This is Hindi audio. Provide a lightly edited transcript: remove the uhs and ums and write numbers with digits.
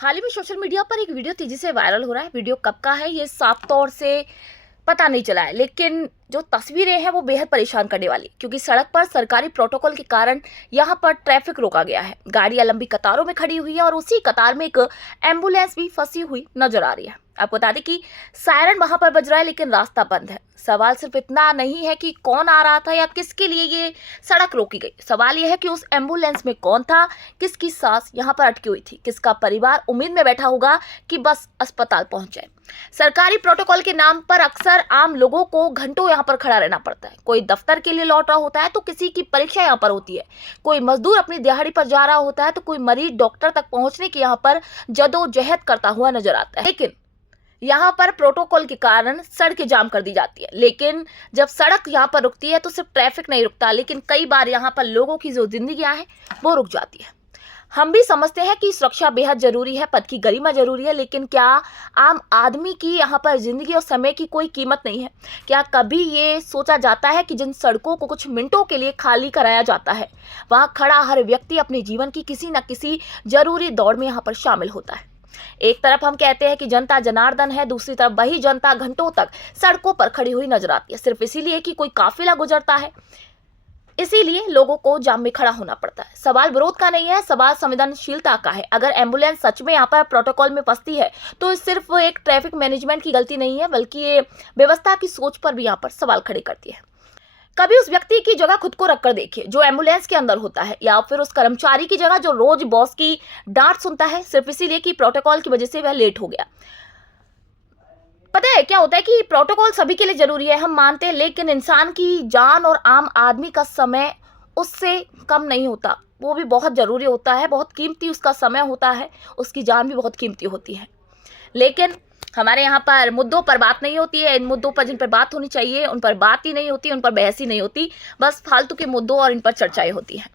हाल ही में सोशल मीडिया पर एक वीडियो तेजी से वायरल हो रहा है। वीडियो कब का है ये साफ तौर से पता नहीं चला है, लेकिन जो तस्वीरें हैं वो बेहद परेशान करने वाली, क्योंकि सड़क पर सरकारी प्रोटोकॉल के कारण यहाँ पर ट्रैफिक रोका गया है। गाड़ियां लंबी कतारों में खड़ी हुई है और उसी कतार में एक एम्बुलेंस भी फंसी हुई नजर आ रही है। आपको बता दें कि सायरन वहां पर बज रहा है, लेकिन रास्ता बंद है। सवाल सिर्फ इतना नहीं है कि कौन आ रहा था या किसके लिए ये सड़क रोकी गई। सवाल यह है कि उस एम्बुलेंस में कौन था, किसकी सांस यहाँ पर अटकी हुई थी, किसका परिवार उम्मीद में बैठा होगा कि बस अस्पताल पहुंच जाए। सरकारी प्रोटोकॉल के नाम पर अक्सर आम लोगों को घंटों यहाँ पर खड़ा रहना पड़ता है। कोई दफ्तर के लिए लौट रहा होता है तो किसी की परीक्षा यहाँ पर होती है, कोई मजदूर अपनी दिहाड़ी पर जा रहा होता है तो कोई मरीज डॉक्टर तक पहुंचने की यहाँ पर जदोजहद करता हुआ नजर आता है। लेकिन यहाँ पर प्रोटोकॉल के कारण सड़कें जाम कर दी जाती है। लेकिन जब सड़क यहाँ पर रुकती है तो सिर्फ ट्रैफिक नहीं रुकता, लेकिन कई बार यहाँ पर लोगों की जो जिंदगियां हैं वो रुक जाती है। हम भी समझते हैं कि सुरक्षा बेहद जरूरी है, पद की गरिमा जरूरी है, लेकिन क्या आम आदमी की यहाँ पर जिंदगी और समय की कोई कीमत नहीं है? क्या कभी ये सोचा जाता है कि जिन सड़कों को कुछ मिनटों के लिए खाली कराया जाता है, वहाँ खड़ा हर व्यक्ति अपने जीवन की किसी न किसी जरूरी दौड़ में यहाँ पर शामिल होता है। एक तरफ हम कहते हैं कि जनता जनार्दन है, दूसरी तरफ वही जनता घंटों तक सड़कों पर खड़ी हुई नजर आती है, सिर्फ इसीलिए कि कोई काफिला गुजरता है। इसीलिए लोगों को जाम में खड़ा होना पड़ता है। सवाल विरोध का नहीं है, सवाल संवेदनशीलता का है। अगर एम्बुलेंस सच में यहाँ पर प्रोटोकॉल में फंसती है तो सिर्फ एक ट्रैफिक मैनेजमेंट की गलती नहीं है, बल्कि ये व्यवस्था की सोच पर भी यहाँ पर सवाल खड़े करती है। कभी उस व्यक्ति की जगह खुद को रखकर देखिए जो एम्बुलेंस के अंदर होता है, या फिर उस कर्मचारी की जगह जो रोज बॉस की डांट सुनता है सिर्फ इसीलिए कि प्रोटोकॉल की वजह से वह लेट हो गया। पता है क्या होता है कि प्रोटोकॉल सभी के लिए जरूरी है, हम मानते हैं, लेकिन इंसान की जान और आम आदमी का समय उससे कम नहीं होता। वो भी बहुत जरूरी होता है, बहुत कीमती उसका समय होता है, उसकी जान भी बहुत कीमती होती है। लेकिन हमारे यहाँ पर मुद्दों पर बात नहीं होती है। इन मुद्दों पर जिन पर बात होनी चाहिए उन पर बात ही नहीं होती, उन पर बहस ही नहीं होती, बस फालतू के मुद्दों और इन पर चर्चाएं होती हैं।